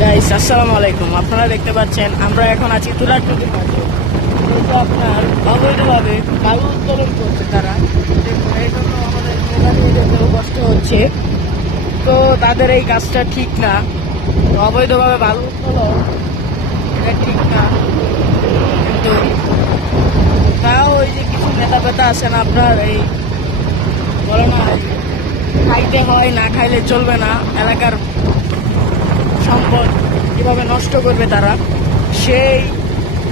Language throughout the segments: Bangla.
গাইস আসসালামু আলাইকুম। আপনারা দেখতে পাচ্ছেন আমরা এখন আছি তুরাগ নদীর মাঝে। তো আপনার অবৈধভাবে বালু উত্তোলন করছে তারা। দেখুন, এই জন্য আমাদের নৌকা নিয়ে যেতেও কষ্ট হচ্ছে। তো তাদের এই কাজটা ঠিক না। তো অবৈধভাবে বালু উত্তোলন এটা ঠিক না, কিন্তু তাও ওই যে কিছু নেতা পেতা আছেন আপনার, এই বলে না খাইতে হয়, না খাইলে চলবে না, এলাকার সম্পদ কিভাবে নষ্ট করবে তারা, সেই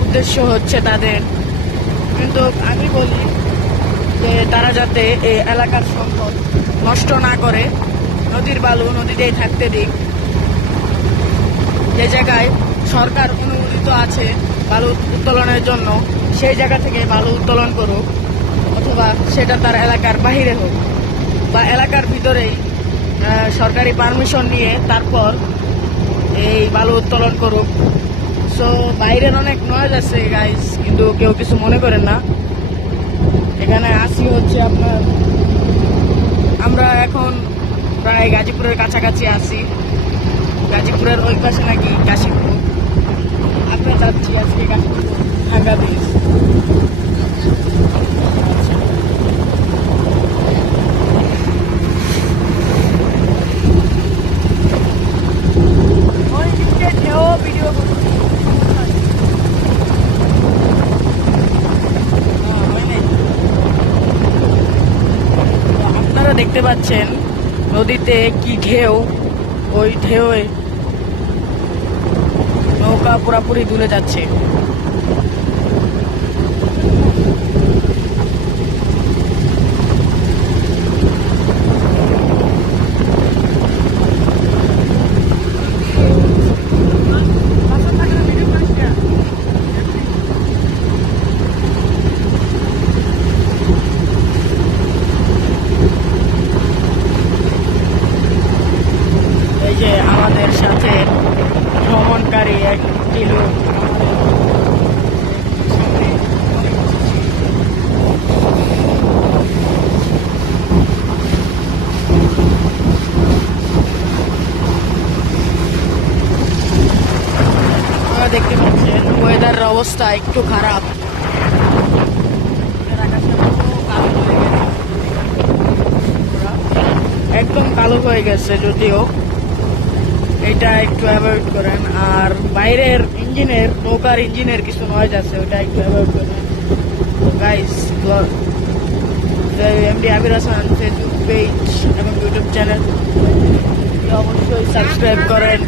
উদ্দেশ্য হচ্ছে তাদের। কিন্তু আমি বলি যে তারা যাতে এই এলাকার সম্পদ নষ্ট না করে, নদীর বালু নদীতেই থাকতে দিক। যে জায়গায় সরকার অনুমোদিত আছে বালু উত্তোলনের জন্য, সেই জায়গা থেকে বালু উত্তোলন করুক, অথবা সেটা তার এলাকার বাহিরে হোক বা এলাকার ভিতরেই সরকারি পারমিশন নিয়ে তারপর এই বালু উত্তোলন করুক। সো বাইরের অনেক নয়েজ আছে গাইস, কিন্তু কেউ কিছু মনে করেন না। এখানে আসি হচ্ছে আপনার, আমরা এখন প্রায় গাজীপুরের কাছাকাছি আছি। গাজীপুরের ওই পাশে নাকি কাশীপুর। আমরা যাচ্ছি আজকে কাশীপুর ভাঙ্গা ব্রিজ। ওই দিকে ঢেউ ভিডিও করছি। আপনারা দেখতে পাচ্ছেন নদীতে কি ঢেউ, ওই ঢেউয়ে নৌকা পুরাপুরি দুলে যাচ্ছে। এই যে আমাদের সাথে ভ্রমণকারী একটি লোক সামনে অনেক কিছু ছিল। আপনারা দেখতে পাচ্ছেন ওয়েদারের অবস্থা একটু খারাপ। আকাশটা পুরো কালো হয়ে গেছে, একদম কালো হয়ে গেছে। যদিও এটা একটু অ্যাভয়েড করেন। আর বাইরের ইঞ্জিনের, নৌকার ইঞ্জিনের কিছু নয়েজ আছে, ওটা একটু অ্যাভয়েড করেন। গাইস, এমডি আবির হাসান ফেসবুক পেজ এবং ইউটিউব চ্যানেল অবশ্যই সাবস্ক্রাইব করেন।